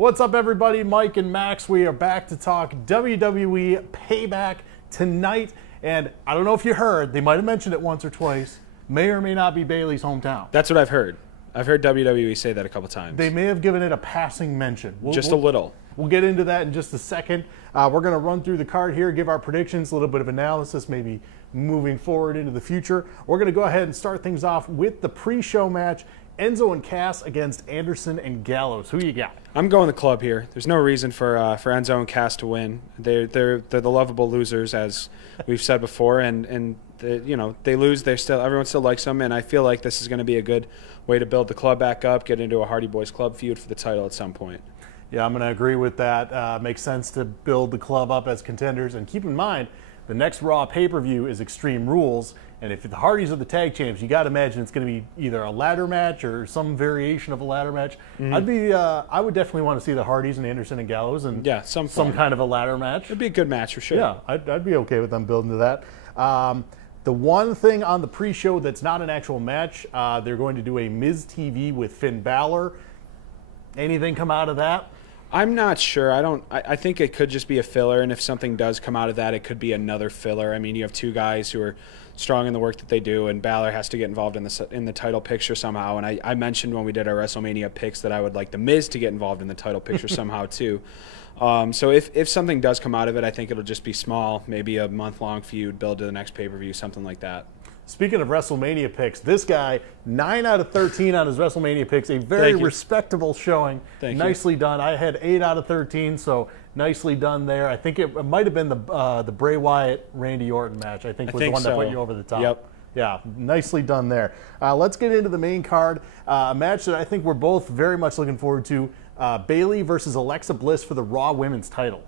What's up, everybody? Mike and Max. We are back to talk WWE Payback tonight. And I don't know if you heard, they might have mentioned it once or twice, may or may not be Bayley's hometown. That's what I've heard. I've heard WWE say that a couple times. They may have given it a passing mention. Just a little. We'll get into that in just a second. We're going to run through the card here, give our predictions, a little bit of analysis, maybe moving forward into the future. We're going to go ahead and start things off with the pre-show match. Enzo and Cass against Anderson and Gallows. Who you got? I'm going the club here. There's no reason for Enzo and Cass to win. They're the lovable losers, as we've said before, and you know, they lose. Everyone still likes them, and I feel like this is going to be a good way to build the club back up, get into a Hardy Boys Club feud for the title at some point. Yeah, I'm going to agree with that. Makes sense to build the club up as contenders, and keep in mind, the next Raw pay-per-view is Extreme Rules, and if the Hardys are the tag champs, you got to imagine it's going to be either a ladder match or some variation of a ladder match. I would definitely want to see the Hardys and Anderson and Gallows and some kind of a ladder match. It'd be a good match for sure. Yeah, I'd be okay with them building to that. The one thing on the pre-show that's not an actual match, they're going to do a Miz TV with Finn Balor. Anything come out of that? I'm not sure. I think it could just be a filler, and if something does come out of that, it could be another filler. I mean, you have two guys who are strong in the work that they do, and Balor has to get involved in the title picture somehow. And I mentioned when we did our WrestleMania picks that I would like the Miz to get involved in the title picture somehow too. So if something does come out of it, I think it'll just be small, maybe a month-long feud, build to the next pay-per-view, something like that. Speaking of WrestleMania picks, this guy, 9 out of 13 on his WrestleMania picks, a very respectable showing. Nicely done. I had 8 out of 13, so nicely done there. I think it might have been the Bray Wyatt-Randy Orton match, I think was the one that put you over the top. Yep. Yeah, nicely done there. Let's get into the main card, a match that I think we're both very much looking forward to, Bayley versus Alexa Bliss for the Raw Women's title.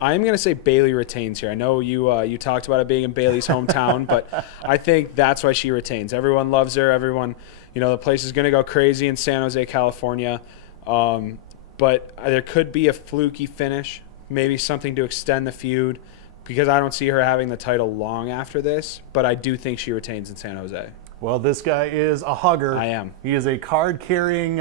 I'm going to say Bayley retains here. I know you talked about it being in Bayley's hometown, but I think that's why she retains. Everyone loves her. Everyone, you know, the place is going to go crazy in San Jose, California. But there could be a fluky finish, maybe something to extend the feud, because I don't see her having the title long after this, but I do think she retains in San Jose. Well, this guy is a hugger. I am. He is a card-carrying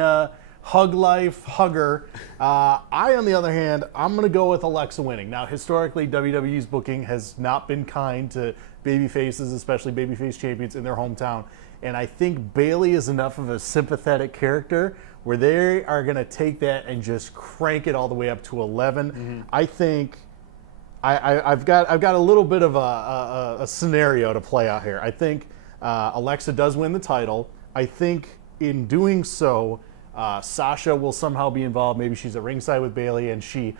hug life hugger. I, on the other hand, I'm going to go with Alexa winning. Now, historically, WWE's booking has not been kind to babyfaces, especially babyface champions in their hometown. And I think Bayley is enough of a sympathetic character where they are going to take that and just crank it all the way up to 11. I think I've got a little bit of a scenario to play out here. I think Alexa does win the title. I think in doing so, Sasha will somehow be involved. Maybe she's at ringside with Bayley and she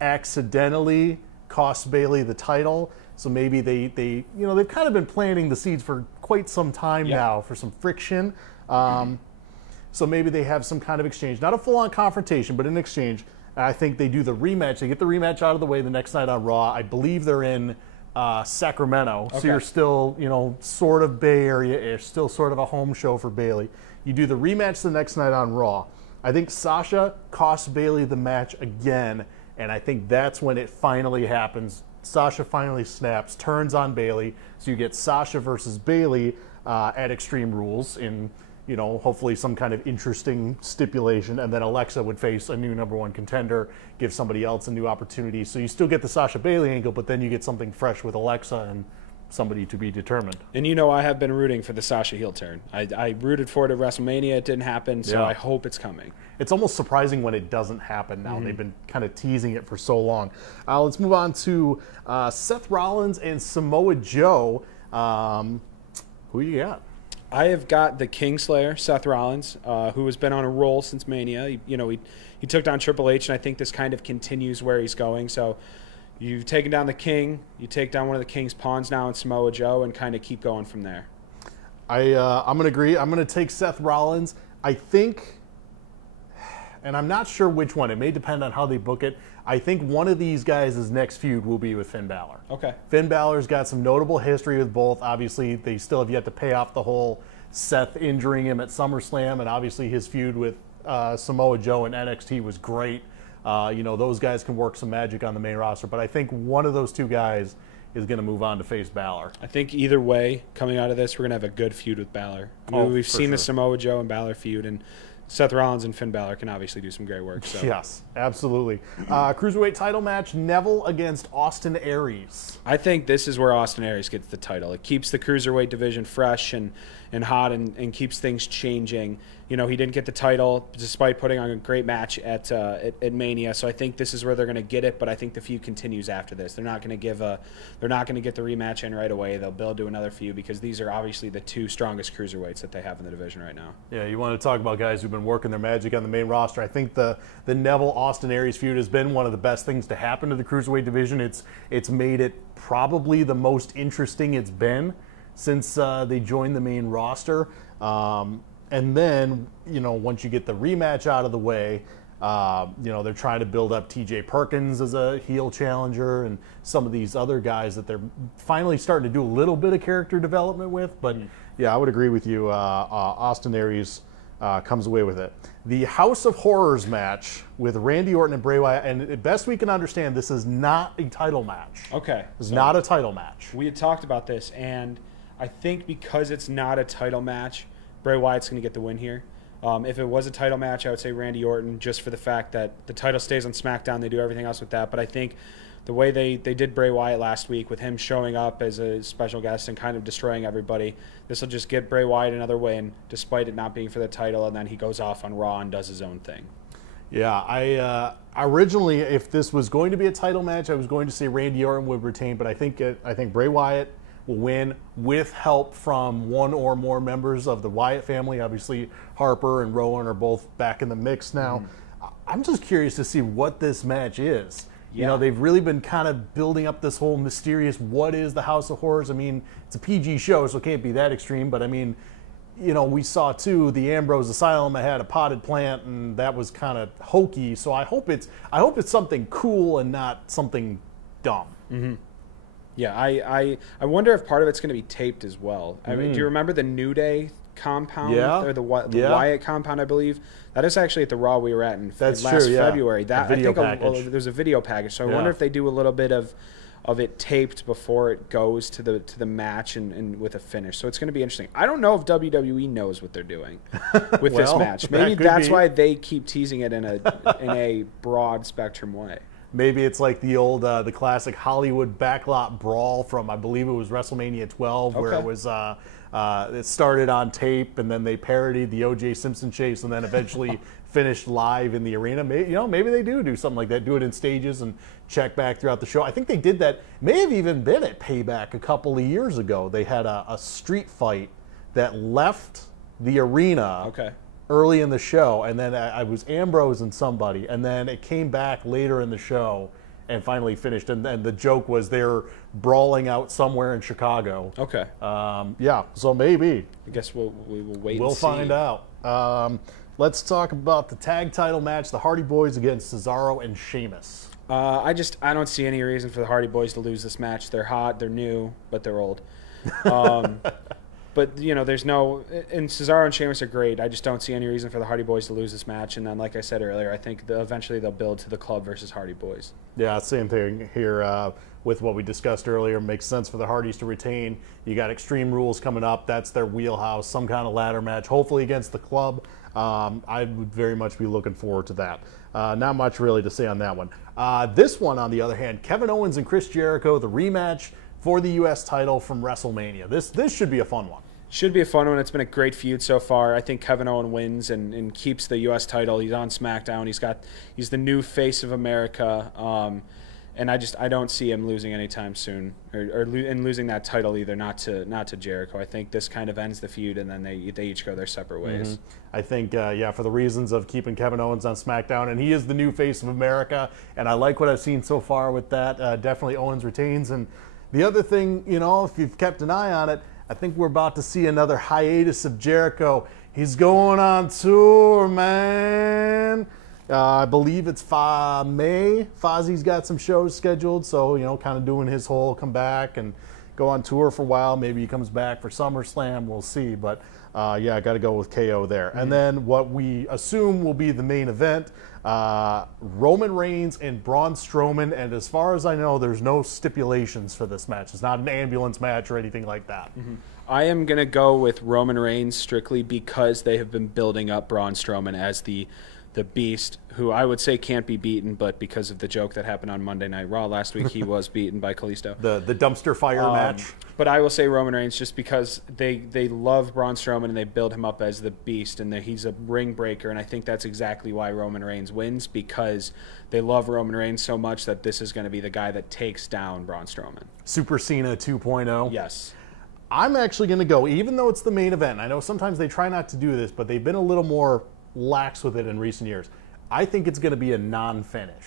accidentally costs Bayley the title. So maybe they've kind of been planting the seeds for quite some time now for some friction. So maybe they have some kind of exchange, not a full-on confrontation, but an exchange. I think they do the rematch. They get the rematch out of the way the next night on Raw. I believe they're in Sacramento. Okay. So you're still, sort of Bay Area-ish, still sort of a home show for Bayley. You do the rematch the next night on Raw. I think Sasha costs Bayley the match again, and I think that's when it finally happens. Sasha finally snaps, turns on Bayley, so you get Sasha versus Bayley at Extreme Rules in, hopefully some kind of interesting stipulation, and then Alexa would face a new #1 contender, give somebody else a new opportunity. So you still get the Sasha Bayley angle, but then you get something fresh with Alexa and somebody to be determined. And I have been rooting for the Sasha heel turn. I rooted for it at WrestleMania. It didn't happen, so I hope it's coming. It's almost surprising when it doesn't happen now. They've been kind of teasing it for so long. Let's move on to Seth Rollins and Samoa Joe. Who you got? I have got the Kingslayer, Seth Rollins, who has been on a roll since Mania. He took down Triple H, and I think this kind of continues where he's going. So you've taken down the King. You take down one of the King's pawns now in Samoa Joe and kind of keep going from there. I'm going to agree. I'm going to take Seth Rollins. I think, and I'm not sure which one. It may depend on how they book it. I think one of these guys' next feud will be with Finn Balor. Okay. Finn Balor's got some notable history with both. Obviously, they still have yet to pay off the whole Seth injuring him at SummerSlam, and obviously his feud with Samoa Joe in NXT was great. Those guys can work some magic on the main roster, but I think one of those two guys is going to move on to face Balor. I think either way, coming out of this, we're going to have a good feud with Balor. We've seen the Samoa Joe and Balor feud, and Seth Rollins and Finn Balor can obviously do some great work. So. Yes, absolutely. Cruiserweight title match, Neville against Austin Aries. I think this is where Austin Aries gets the title. It keeps the Cruiserweight division fresh and hot and keeps things changing. You know, he didn't get the title despite putting on a great match at Mania. So I think this is where they're going to get it. But I think the feud continues after this. They're not going to get the rematch in right away. They'll build to another feud because these are obviously the two strongest cruiserweights that they have in the division right now. Yeah, you want to talk about guys who've been working their magic on the main roster. I think the Neville Austin Aries feud has been one of the best things to happen to the cruiserweight division. It's made it probably the most interesting it's been since they joined the main roster. And then, you know, once you get the rematch out of the way, you know, they're trying to build up TJ Perkins as a heel challenger and some of these other guys that they're finally starting to do a little bit of character development with. But, yeah, I would agree with you. Austin Aries comes away with it. The House of Horrors match with Randy Orton and Bray Wyatt, and best we can understand, this is not a title match. Okay. It's not a title match. We had talked about this, and I think because it's not a title match, Bray Wyatt's going to get the win here. If it was a title match, I would say Randy Orton, just for the fact that the title stays on SmackDown. They do everything else with that. But I think the way they did Bray Wyatt last week with him showing up as a special guest and kind of destroying everybody, this will just get Bray Wyatt another win, despite it not being for the title, and then he goes off on Raw and does his own thing. Yeah, I originally, if this was going to be a title match, I was going to say Randy Orton would retain, but I think Bray Wyatt will win with help from one or more members of the Wyatt family. Obviously, Harper and Rowan are both back in the mix now. I'm just curious to see what this match is. Yeah. You know, they've really been kind of building up this whole mysterious, what is the House of Horrors? I mean, it's a PG show, so it can't be that extreme, but I mean, you know, we saw too the Ambrose Asylum that had a potted plant, and that was kind of hokey. So I hope it's something cool and not something dumb. Mm-hmm. Yeah, I wonder if part of it's going to be taped as well. I mean, do you remember the New Day compound or the Wyatt compound? I believe that is actually at the Raw we were at in last February. That I think there's a video package. So I wonder if they do a little bit of it taped before it goes to the match and with a finish. So it's going to be interesting. I don't know if WWE knows what they're doing with this match. Maybe that's why they keep teasing it in a broad spectrum way. Maybe it's like the old, the classic Hollywood backlot brawl from, I believe it was WrestleMania 12, where it was, it started on tape and then they parodied the O.J. Simpson chase and then eventually finished live in the arena. Maybe they do something like that, do it in stages and check back throughout the show. I think they did that, may have even been at Payback a couple of years ago. They had a street fight that left the arena. Early in the show, and then I was Ambrose and somebody, and then it came back later in the show and finally finished. And the joke was they're brawling out somewhere in Chicago. Yeah, so maybe. I guess we will wait. We'll find out. Let's talk about the tag title match: the Hardy Boys against Cesaro and Sheamus. I don't see any reason for the Hardy Boys to lose this match. They're hot, they're new, but they're old. But, you know, there's no – and Cesaro and Sheamus are great. I just don't see any reason for the Hardy Boys to lose this match. And then, like I said earlier, I think eventually they'll build to the Club versus Hardy Boys. Yeah, same thing here with what we discussed earlier. Makes sense for the Hardys to retain. You got Extreme Rules coming up. That's their wheelhouse, some kind of ladder match, hopefully against the Club. I would very much be looking forward to that. Not much really to say on that one. This one, on the other hand, Kevin Owens and Chris Jericho, the rematch for the U.S. title from WrestleMania. This should be a fun one. Should be a fun one. It's been a great feud so far. I think Kevin Owens wins and keeps the U.S. title. He's on SmackDown. He's the new face of America. And I don't see him losing anytime soon, and losing that title either. Not to Jericho. I think this kind of ends the feud, and then they each go their separate ways. I think for the reasons of keeping Kevin Owens on SmackDown, and he is the new face of America, and I like what I've seen so far with that. Definitely Owens retains. And the other thing, you know, if you've kept an eye on it, I think we're about to see another hiatus of Jericho. He's going on tour, man. I believe it's May. Fozzie's got some shows scheduled, so, you know, kind of doing his whole come back and go on tour for a while. Maybe he comes back for SummerSlam. We'll see. But, yeah, I got to go with KO there. And then what we assume will be the main event, Roman Reigns and Braun Strowman. And as far as I know, there's no stipulations for this match. It's not an ambulance match or anything like that. I am going to go with Roman Reigns strictly because they have been building up Braun Strowman as the beast, who I would say can't be beaten, but because of the joke that happened on Monday Night Raw last week, he was beaten by Kalisto. The dumpster fire match. But I will say Roman Reigns just because they love Braun Strowman and they build him up as the beast and he's a ring breaker, and I think that's exactly why Roman Reigns wins, because they love Roman Reigns so much that this is going to be the guy that takes down Braun Strowman. Super Cena 2.0. Yes. I'm actually going to go, even though it's the main event. I know sometimes they try not to do this, but they've been a little more lax with it in recent years. I think it's going to be a non-finish.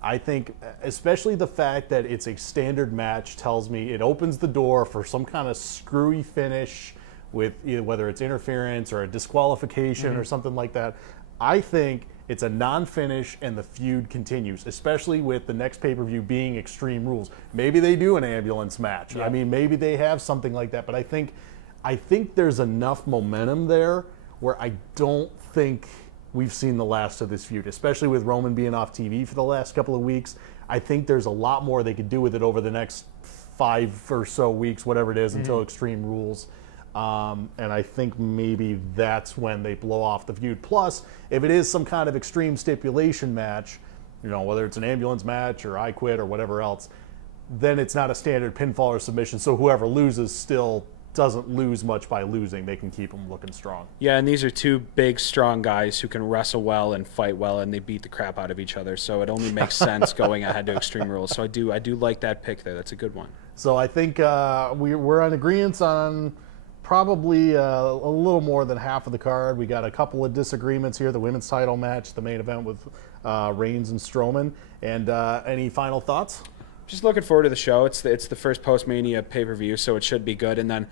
I think especially the fact that it's a standard match tells me it opens the door for some kind of screwy finish with either, whether it's interference or a disqualification or something like that. I think it's a non-finish and the feud continues, especially with the next pay-per-view being Extreme Rules. Maybe they do an ambulance match. I mean, maybe they have something like that, but I think there's enough momentum there where I don't think we've seen the last of this feud, especially with Roman being off TV for the last couple of weeks. I think there's a lot more they could do with it over the next 5 or so weeks, whatever it is, until Extreme Rules. And I think maybe that's when they blow off the feud. Plus, if it is some kind of extreme stipulation match, you know, whether it's an ambulance match or I Quit or whatever else, then it's not a standard pinfall or submission. So whoever loses still doesn't lose much by losing. They can keep them looking strong. Yeah, and these are two big, strong guys who can wrestle well and fight well, and they beat the crap out of each other. So it only makes sense going ahead to Extreme Rules. So I do like that pick there. That's a good one. So I think we're on agreement on probably a little more than half of the card. We got a couple of disagreements here. The women's title match, the main event with Reigns and Strowman. And any final thoughts? Just looking forward to the show. It's the first post-Mania pay-per-view, so it should be good. And then,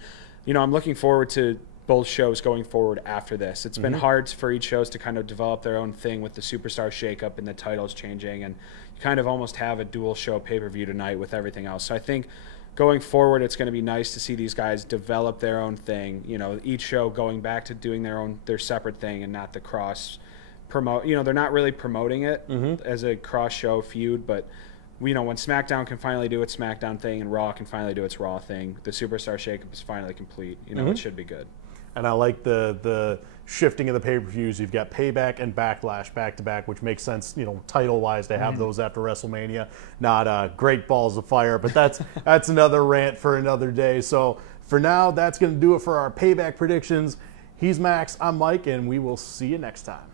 you know, I'm looking forward to both shows going forward after this. It's been hard for each shows to kind of develop their own thing with the superstar shakeup and the titles changing, and you kind of almost have a dual show pay-per-view tonight with everything else. So I think going forward, it's going to be nice to see these guys develop their own thing. You know, each show going back to doing their separate thing and not the cross promote. You know, they're not really promoting it as a cross show feud, but you know, when SmackDown can finally do its SmackDown thing and Raw can finally do its Raw thing, the Superstar Shakeup is finally complete. You know, it should be good. And I like the shifting of the pay-per-views. You've got Payback and Backlash back-to-back, which makes sense, you know, title-wise to have those after WrestleMania. Not Great Balls of Fire, but that's another rant for another day. So for now, that's going to do it for our Payback predictions. He's Max, I'm Mike, and we will see you next time.